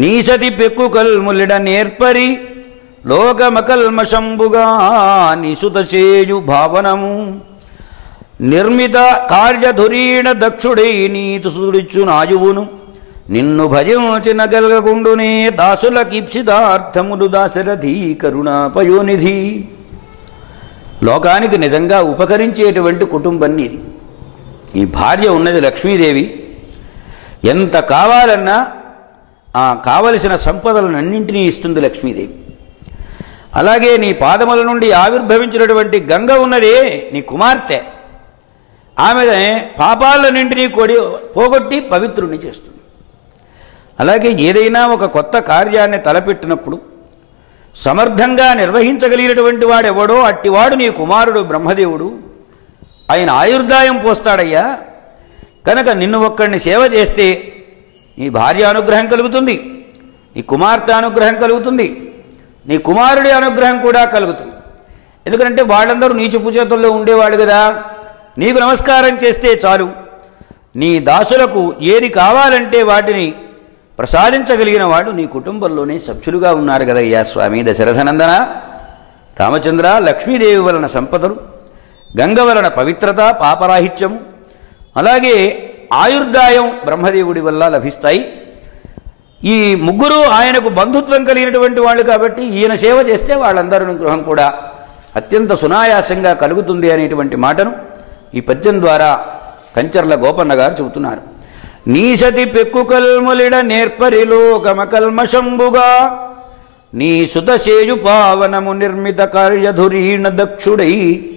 నీసతి పెక్కు కల్ములిడ నేర్పరి లోకమకల్మశంభుగా నిసుతసేయు భావనము. నిర్మిత కార్యధురీణ దక్షుడై నీతుసుడిచ్చు నాయువును. నిన్ను భజించిన గలగకుండునే దాసుల కిప్సితార్థములు దాశరథి కరుణాపయోనిధి. లోకానికి నిజంగా ఉపకరించేటువంటి కుటుంబం ఇది ఈ భార్య ఉన్నది లక్ష్మీదేవి. ఎంత కావాలన్నా ఆ కావలసిన సంపదలనన్నింటినీ ఇస్తుంది లక్ష్మీదేవి. అలాగే నీ పాదముల నుండి ఆవిర్భవించినటువంటి గంగ ఉన్నదే నీ కుమార్తె. ఆమె పాపాలన్నింటినీ కొడి పోగొట్టి పవిత్రుణ్ణి చేస్తుంది. అలాగే ఏదైనా ఒక కొత్త కార్యాన్ని తలపెట్టినప్పుడు సమర్థంగా నిర్వహించగలిగినటువంటి వాడెవడో అట్టివాడు నీ కుమారుడు బ్రహ్మదేవుడు. ఆయన ఆయుర్దాయం పోస్తాడయ్యా. కనుక నిన్ను ఒక్కడిని సేవ చేస్తే నీ భార్య అనుగ్రహం కలుగుతుంది. నీ కుమార్తె అనుగ్రహం కలుగుతుంది. నీ కుమారుడి అనుగ్రహం కూడా కలుగుతుంది. ఎందుకంటే వాళ్ళందరూ నీ చెప్పు చేతుల్లో ఉండేవాడు కదా. నీకు నమస్కారం చేస్తే చాలు. నీ దాసులకు ఏది కావాలంటే వాటిని ప్రసాదించగలిగిన వాడు నీ కుటుంబంలోనే సభ్యులుగా ఉన్నారు కదయ్యా స్వామి. దశరథనందన రామచంద్ర లక్ష్మీదేవి వలన సంపదలు గంగ వలన పవిత్రత పాపరాహిత్యము. అలాగే ఆయుర్దాయం బ్రహ్మదేవుడి వల్ల లభిస్తాయి. ఈ ముగ్గురు ఆయనకు బంధుత్వం కలిగినటువంటి వాళ్ళు కాబట్టి ఈయన సేవ చేస్తే వాళ్ళందరి అనుగ్రహం కూడా అత్యంత సునాయాసంగా కలుగుతుంది అనేటువంటి మాటను ఈ పద్యం ద్వారా కంచర్ల గోపన్న గారు చెబుతున్నారు. నీసతి పెక్కు కల్ములిడ నేర్పరిలోకమ నీ సుతసేయు పావనము నిర్మిత కార్యధురీణ దక్షుడై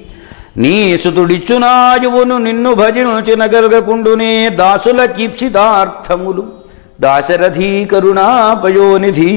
నీ సుతుడిచ్చునాయువును నిన్ను భజించినగలగకుండునే దాసుల కీప్సితార్థములు. దాశరథీ కరుణాపయోనిధి.